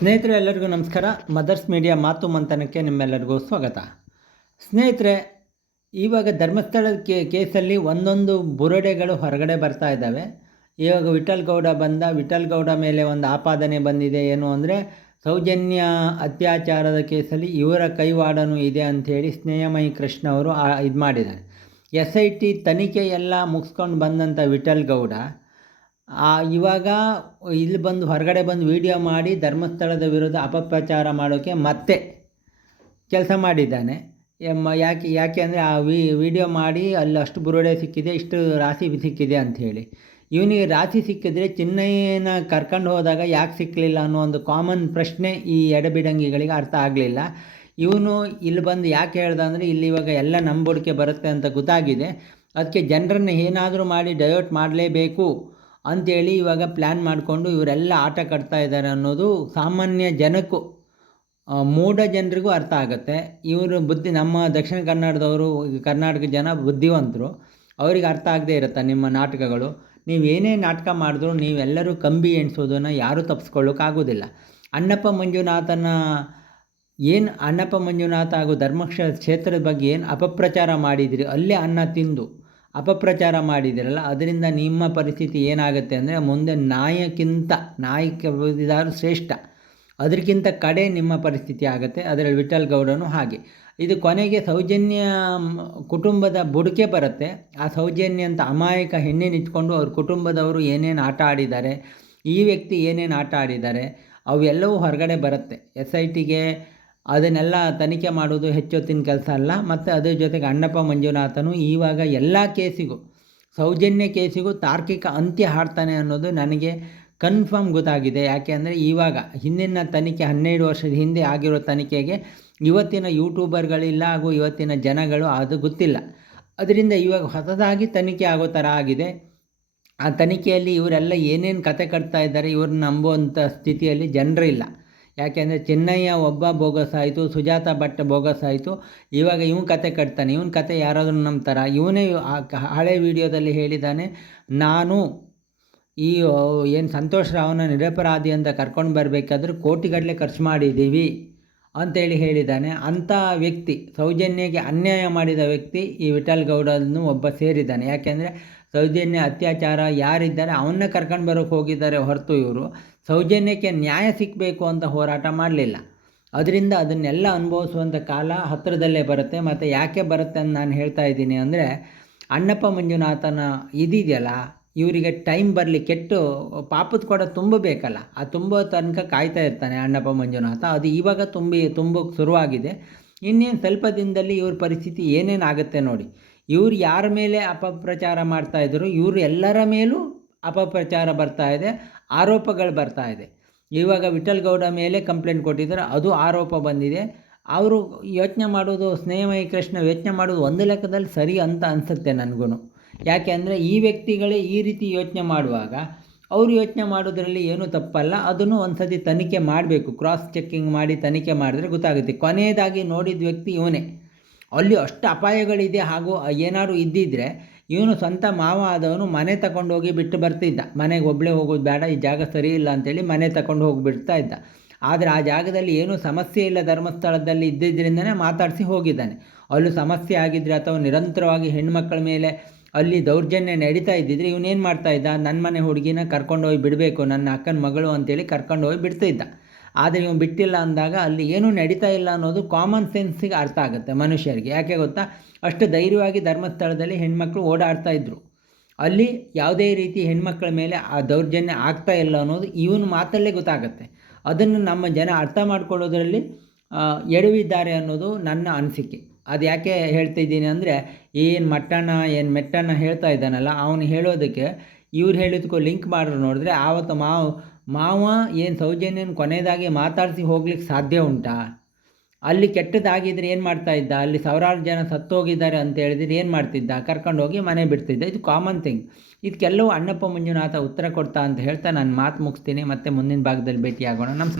ಸ್ನೇಹಿತರೆ, ಎಲ್ಲರಿಗೂ ನಮಸ್ಕಾರ. ಮದರ್ಸ್ ಮೀಡಿಯಾ ಮಾತು ಮಂಥನಕ್ಕೆ ನಿಮ್ಮೆಲ್ಲರಿಗೂ ಸ್ವಾಗತ. ಸ್ನೇಹಿತರೆ, ಇವಾಗ ಧರ್ಮಸ್ಥಳದ ಕೇ ಕೇಸಲ್ಲಿ ಒಂದೊಂದು ಬುರಡೆಗಳು ಹೊರಗಡೆ ಬರ್ತಾ ಇದ್ದಾವೆ. ಇವಾಗ ವಿಠಲ್ ಗೌಡ ಬಂದ ವಿಠಲ್ ಗೌಡ ಮೇಲೆ ಒಂದು ಆಪಾದನೆ ಬಂದಿದೆ ಏನು ಅಂದರೆ, ಸೌಜನ್ಯ ಅತ್ಯಾಚಾರದ ಕೇಸಲ್ಲಿ ಇವರ ಕೈವಾಡನೂ ಇದೆ ಅಂಥೇಳಿ ಸ್ನೇಹಮಯಿ ಕೃಷ್ಣ ಅವರು ಇದು ಮಾಡಿದ್ದಾರೆ. ಎಸ್ ಐ ಟಿ ತನಿಖೆ ಎಲ್ಲ ಮುಗಿಸ್ಕೊಂಡು ಬಂದಂಥ ವಿಠಲ್ ಗೌಡ ಇವಾಗ ಇಲ್ಲಿ ಬಂದು ಹೊರಗಡೆ ಬಂದು ವೀಡಿಯೋ ಮಾಡಿ ಧರ್ಮಸ್ಥಳದ ವಿರುದ್ಧ ಅಪಪ್ರಚಾರ ಮಾಡೋಕ್ಕೆ ಮತ್ತೆ ಕೆಲಸ ಮಾಡಿದ್ದಾನೆ. ಎಮ್ಮ, ಯಾಕೆ ಯಾಕೆ ಅಂದರೆ ಆ ವಿಡಿಯೋ ಮಾಡಿ ಅಲ್ಲಿ ಅಷ್ಟು ಬುರುಡೆ ಸಿಕ್ಕಿದೆ, ಇಷ್ಟು ರಾಶಿ ಸಿಕ್ಕಿದೆ ಅಂಥೇಳಿ ಇವನಿಗೆ ರಾಶಿ ಸಿಕ್ಕಿದ್ರೆ ಚಿನ್ನಯ್ಯನ ಕರ್ಕೊಂಡು ಹೋದಾಗ ಯಾಕೆ ಸಿಕ್ಕಲಿಲ್ಲ ಅನ್ನೋ ಒಂದು ಕಾಮನ್ ಪ್ರಶ್ನೆ ಈ ಎಡಬಿಡಂಗಿಗಳಿಗೆ ಅರ್ಥ ಆಗಲಿಲ್ಲ. ಇವನು ಇಲ್ಲಿ ಬಂದು ಯಾಕೆ ಹೇಳ್ದ ಅಂದರೆ ಇಲ್ಲಿ ಇವಾಗ ಎಲ್ಲ ನಂಬುಡಿಕೆ ಬರುತ್ತೆ ಅಂತ ಗೊತ್ತಾಗಿದೆ. ಅದಕ್ಕೆ ಜನರನ್ನು ಏನಾದರೂ ಮಾಡಿ ಡಯೋಟ್ ಮಾಡಲೇಬೇಕು. ಅಂಥೇಳಿ ಇವಾಗ ಪ್ಲ್ಯಾನ್ ಮಾಡಿಕೊಂಡು ಇವರೆಲ್ಲ ಆಟ ಕಟ್ತಾ ಇದ್ದಾರೆ ಅನ್ನೋದು ಸಾಮಾನ್ಯ ಜನಕ್ಕೂ ಮೂಢ ಜನರಿಗೂ ಅರ್ಥ ಆಗುತ್ತೆ. ಇವರು ಬುದ್ಧಿ, ನಮ್ಮ ದಕ್ಷಿಣ ಕನ್ನಡದವರು ಕರ್ನಾಟಕ ಜನ ಬುದ್ಧಿವಂತರು, ಅವರಿಗೆ ಅರ್ಥ ಆಗದೇ ಇರುತ್ತೆ ನಿಮ್ಮ ನಾಟಕಗಳು. ನೀವು ಏನೇ ನಾಟಕ ಮಾಡಿದ್ರು ನೀವೆಲ್ಲರೂ ಕಂಬಿ ಎಣಿಸೋದನ್ನು ಯಾರೂ ತಪ್ಪಿಸ್ಕೊಳ್ಳೋಕ್ಕಾಗೋದಿಲ್ಲ ಅಣ್ಣಪ್ಪ ಮಂಜುನಾಥನ ಏನು ಅಣ್ಣಪ್ಪ ಮಂಜುನಾಥ ಹಾಗೂ ಧರ್ಮಕ್ಷ ಕ್ಷೇತ್ರದ ಬಗ್ಗೆ ಏನು ಅಪಪ್ರಚಾರ ಮಾಡಿದಿರಿ, ಅಲ್ಲೇ ಅನ್ನ ತಿಂದು. ಅಪಪ್ರಚಾರ ಮಾಡಿದಿರಲ್ಲ ಅದರಿಂದ ನಿಮ್ಮ ಪರಿಸ್ಥಿತಿ ಏನಾಗುತ್ತೆ ಅಂದರೆ ಮುಂದೆ ನಾಯಕ್ಕಿಂತ, ನಾಯಕ ಶ್ರೇಷ್ಠ. ಅದಕ್ಕಿಂತ ಕಡೆ ನಿಮ್ಮ ಪರಿಸ್ಥಿತಿ ಆಗುತ್ತೆ, ಅದರಲ್ಲಿ ವಿಠಲ್ ಗೌಡನು ಹಾಗೆ. ಇದು ಕೊನೆಗೆ ಸೌಜನ್ಯ ಕುಟುಂಬದ ಬುಡಕೆ ಬರುತ್ತೆ. ಆ ಸೌಜನ್ಯ ಅಂತ ಅಮಾಯಕ ಹೆಣ್ಣಿನಿಟ್ಕೊಂಡು ಅವ್ರ ಕುಟುಂಬದವರು ಏನೇನು ಆಟ ಆಡಿದ್ದಾರೆ, ಈ ವ್ಯಕ್ತಿ ಏನೇನು ಆಟ ಆಡಿದ್ದಾರೆ, ಅವೆಲ್ಲವೂ ಹೊರಗಡೆ ಬರುತ್ತೆ. ಎಸ್ ಐ ಟಿಗೆ ಅದನ್ನೆಲ್ಲ ತನಿಖೆ ಮಾಡೋದು ಹೆಚ್ಚೊತ್ತಿನ ಕೆಲಸ ಅಲ್ಲ. ಮತ್ತು ಅದರ ಜೊತೆಗೆ ಅಣ್ಣಪ್ಪ ಮಂಜುನಾಥನು ಇವಾಗ ಎಲ್ಲ ಕೇಸಿಗೂ, ಸೌಜನ್ಯ ಕೇಸಿಗೂ ತಾರ್ಕಿಕ ಅಂತ್ಯ ಹಾಡ್ತಾನೆ ಅನ್ನೋದು ನನಗೆ ಕನ್ಫರ್ಮ್ ಗೊತ್ತಾಗಿದೆ. ಯಾಕೆ ಅಂದರೆ ಇವಾಗ ಹಿಂದಿನ ತನಿಖೆ, ಹನ್ನೆರಡು ವರ್ಷದ ಹಿಂದೆ ಆಗಿರೋ ತನಿಖೆಗೆ ಇವತ್ತಿನ ಯೂಟ್ಯೂಬರ್ಗಳಿಲ್ಲ ಹಾಗೂ ಇವತ್ತಿನ ಜನಗಳು ಅದು ಗೊತ್ತಿಲ್ಲ. ಅದರಿಂದ ಇವಾಗ ಹೊಸದಾಗಿ ತನಿಖೆ ಆಗೋ ಥರ ಆಗಿದೆ. ಆ ತನಿಖೆಯಲ್ಲಿ ಇವರೆಲ್ಲ ಏನೇನು ಕತೆ ಕಟ್ತಾ ಇದ್ದಾರೆ ಇವ್ರನ್ನ ನಂಬುವಂಥ ಸ್ಥಿತಿಯಲ್ಲಿ ಜನರಿಲ್ಲ. ಯಾಕೆಂದರೆ ಚೆನ್ನಯ್ಯ ಒಬ್ಬ ಬೋಗಸ್ ಆಯಿತು, ಸುಜಾತ ಭಟ್ ಬೋಗಸ್ ಆಯಿತು. ಇವಾಗ ಇವನು ಕತೆ ಕಟ್ತಾನೆ. ಇವನ ಕತೆ ಯಾರಾದರೂ ನಂಬ್ತಾರ? ಇವನೇ ಹಳೆ ವಿಡಿಯೋದಲ್ಲಿ ಹೇಳಿದ್ದಾನೆ, ನಾನು ಈ ಏನು ಸಂತೋಷ್ ರಾವ್ನ ನಿರಪರಾಧಿ ಅಂತ ಕರ್ಕೊಂಡು ಬರಬೇಕಾದ್ರೆ ಕೋಟಿಗಟ್ಟಲೆ ಖರ್ಚು ಮಾಡಿದ್ದೀವಿ ಅಂತೇಳಿ ಹೇಳಿದ್ದಾನೆ. ಅಂಥ ವ್ಯಕ್ತಿ ಸೌಜನ್ಯಕ್ಕೆ ಅನ್ಯಾಯ ಮಾಡಿದ ವ್ಯಕ್ತಿ ಈ ವಿಠಲ್ ಗೌಡನ್ನು ಒಬ್ಬ ಸೇರಿದ್ದಾನೆ. ಯಾಕೆಂದರೆ ಸೌಜನ್ಯ ಅತ್ಯಾಚಾರ ಯಾರಿದ್ದಾರೆ ಅವನ್ನ ಕರ್ಕೊಂಡು ಬರೋಕ್ಕೆ ಹೋಗಿದ್ದಾರೆ ಹೊರತು ಇವರು. ಸೌಜನ್ಯಕ್ಕೆ ನ್ಯಾಯ ಸಿಕ್ಕಬೇಕು ಅಂತ ಹೋರಾಟ ಮಾಡಲಿಲ್ಲ. ಅದರಿಂದ ಅದನ್ನೆಲ್ಲ ಅನುಭವಿಸುವಂಥ ಕಾಲ ಹತ್ತಿರದಲ್ಲೇ ಬರುತ್ತೆ. ಮತ್ತು ಯಾಕೆ ಬರುತ್ತೆ ಅಂತ ನಾನು ಹೇಳ್ತಾ ಇದ್ದೀನಿ ಅಂದರೆ, ಅಣ್ಣಪ್ಪ ಮಂಜುನಾಥನ ಇದಿದೆಯಲ್ಲ, ಇವರಿಗೆ ಟೈಮ್ ಬರಲಿ ಕೆಟ್ಟು ಪಾಪದ ಕೂಡ ತುಂಬಬೇಕಲ್ಲ. ಆ ತುಂಬೋ ತನಕ ಕಾಯ್ತಾ ಇರ್ತಾನೆ ಅಣ್ಣಪ್ಪ ಮಂಜುನಾಥ. ಅದು ಇವಾಗ ತುಂಬಿ ತುಂಬಕ್ಕೆ ಶುರುವಾಗಿದೆ. ಇನ್ನೇನು ಸ್ವಲ್ಪ ದಿನದಲ್ಲಿ ಇವ್ರ ಪರಿಸ್ಥಿತಿ ಏನೇನಾಗುತ್ತೆ ನೋಡಿ. ಇವ್ರು ಯಾರ ಮೇಲೆ ಅಪಪ್ರಚಾರ ಮಾಡ್ತಾಯಿದ್ರು ಇವರು ಎಲ್ಲರ ಮೇಲೂ ಅಪಪ್ರಚಾರ ಬರ್ತಾ ಇದೆ, ಆರೋಪಗಳು ಬರ್ತಾ ಇದೆ. ಇವಾಗ ವಿಠಲ್ ಗೌಡ ಮೇಲೆ ಕಂಪ್ಲೇಂಟ್ ಕೊಟ್ಟಿದ್ದಾರೆ, ಅದು ಆರೋಪ ಬಂದಿದೆ. ಅವರು ಯೋಚನೆ ಮಾಡೋದು, ಸ್ನೇಹಮಯಿ ಕೃಷ್ಣ ಯೋಚನೆ ಮಾಡೋದು ಒಂದು ಲೆಕ್ಕದಲ್ಲಿ ಸರಿ ಅಂತ ಅನಿಸುತ್ತೆ ನನಗೂ ಯಾಕೆ ಅಂದರೆ ಈ ವ್ಯಕ್ತಿಗಳೇ ಈ ರೀತಿ ಯೋಚನೆ ಮಾಡುವಾಗ ಅವರು ಯೋಚನೆ ಮಾಡೋದ್ರಲ್ಲಿ ಏನೂ ತಪ್ಪಲ್ಲ, ಅದನ್ನು ಒಂದು ಸತಿ ತನಿಖೆ ಮಾಡಬೇಕು. ಕ್ರಾಸ್ ಚೆಕ್ಕಿಂಗ್ ಮಾಡಿ ತನಿಖೆ ಮಾಡಿದ್ರೆ ಗೊತ್ತಾಗುತ್ತೆ. ಕೊನೆಯದಾಗಿ ನೋಡಿದ ವ್ಯಕ್ತಿ ಇವನೇ. ಅಲ್ಲಿ ಅಷ್ಟು ಅಪಾಯಗಳಿದೆ ಹಾಗೂ ಏನಾದ್ರು ಇದ್ದಿದ್ದರೆ ಇವನು ಸ್ವಂತ ಮಾವ ಆದವನು ಮನೆ ತಗೊಂಡೋಗಿ ಬಿಟ್ಟು ಬರ್ತಿದ್ದ. ಮನೆಗೆ ಒಬ್ಬಳೇ ಹೋಗೋದು ಬೇಡ, ಈ ಜಾಗ ಸರಿ ಇಲ್ಲ ಅಂತೇಳಿ ಮನೆ ತಗೊಂಡು ಹೋಗಿ ಬಿಡ್ತಾ ಇದ್ದ. ಆದರೆ ಆ ಜಾಗದಲ್ಲಿ ಏನೂ ಸಮಸ್ಯೆ ಇಲ್ಲ ಧರ್ಮಸ್ಥಳದಲ್ಲಿ ಇದ್ದಿದ್ದರಿಂದನೇ ಮಾತಾಡಿಸಿ ಹೋಗಿದ್ದಾನೆ. ಅಲ್ಲೂ ಸಮಸ್ಯೆ ಆಗಿದ್ದರೆ ಅಥವಾ ನಿರಂತರವಾಗಿ ಹೆಣ್ಮಕ್ಳ ಮೇಲೆ ಅಲ್ಲಿ ದೌರ್ಜನ್ಯ ನಡೀತಾ ಇದ್ದಿದ್ರೆ ಇವನೇನು ಮಾಡ್ತಾ ಇದ್ದ? ನನ್ನ ಮನೆ ಹುಡುಗಿನ ಕರ್ಕೊಂಡೋಗಿ ಬಿಡಬೇಕು, ನನ್ನ ಅಕ್ಕನ ಮಗಳು ಅಂತೇಳಿ ಬಿಡ್ತಾ ಬಿಡ್ತಿದ್ದ. ಆದರೆ ಇವನು ಬಿಟ್ಟಿಲ್ಲ ಅಂದಾಗ ಅಲ್ಲಿ ಏನೂ ನಡೀತಾ ಇಲ್ಲ ಅನ್ನೋದು ಕಾಮನ್ ಸೆನ್ಸಿಗೆ ಅರ್ಥ ಆಗುತ್ತೆ ಮನುಷ್ಯರಿಗೆ. ಯಾಕೆ ಗೊತ್ತಾ? ಅಷ್ಟು ಧೈರ್ಯವಾಗಿ ಧರ್ಮಸ್ಥಳದಲ್ಲಿ ಹೆಣ್ಮಕ್ಳು ಓಡಾಡ್ತಾ ಇದ್ದರು ಅಲ್ಲಿ ಯಾವುದೇ ರೀತಿ ಹೆಣ್ಮಕ್ಳ ಮೇಲೆ ಆ ದೌರ್ಜನ್ಯ ಆಗ್ತಾ ಇಲ್ಲ ಅನ್ನೋದು ಇವನು ಮಾತಲ್ಲೇ ಗೊತ್ತಾಗುತ್ತೆ. ಅದನ್ನು ನಮ್ಮ ಜನ ಅರ್ಥ ಮಾಡ್ಕೊಳ್ಳೋದ್ರಲ್ಲಿ ಎಡವಿದ್ದಾರೆ ಅನ್ನೋದು ನನ್ನ ಅನಿಸಿಕೆ. ಅದು ಯಾಕೆ ಹೇಳ್ತಿದ್ದೀನಿ ಅಂದರೆ, ಏನು ಮಟ್ಟಣ್ಣ ಏನು ಮೆಟ್ಟಣ್ಣ ಹೇಳ್ತಾ ಇದ್ದಾನಲ್ಲ, ಅವನು ಹೇಳೋದಕ್ಕೆ ಇವ್ರು ಹೇಳಿದ್ಕೋ ಲಿಂಕ್ ಮಾಡ್ರು ನೋಡಿದ್ರೆ ಆವತ್ತು ಮಾವು ಮಾವ ಏನು ಸೌಜನ್ಯನ ಕೊನೆಯದಾಗಿ ಮಾತಾಡಿಸಿ ಹೋಗ್ಲಿಕ್ಕೆ ಸಾಧ್ಯ ಉಂಟಾ? ಅಲ್ಲಿ ಕೆಟ್ಟದಾಗಿದ್ರೆ ಏನು ಮಾಡ್ತಾ ಇದ್ದ? ಅಲ್ಲಿ ಸಾವಿರಾರು ಜನ ಸತ್ತೋಗಿದ್ದಾರೆ ಅಂತ ಹೇಳಿದ್ರೆ ಏನು ಮಾಡ್ತಿದ್ದ? ಕರ್ಕೊಂಡು ಹೋಗಿ ಮನೆ ಬಿಡ್ತಿದ್ದ. ಇದು ಕಾಮನ್ ಥಿಂಗ್ ಇದಕ್ಕೆಲ್ಲವೂ ಅಣ್ಣಪ್ಪ ಮಂಜುನಾಥ ಉತ್ತರ ಕೊಡ್ತಾ ಅಂತ ಹೇಳ್ತಾ ನಾನು ಮಾತು ಮುಗಿಸ್ತೀನಿ. ಮತ್ತೆ ಮುಂದಿನ ಭಾಗದಲ್ಲಿ ಭೇಟಿಯಾಗೋಣ. ನಮ್ಮ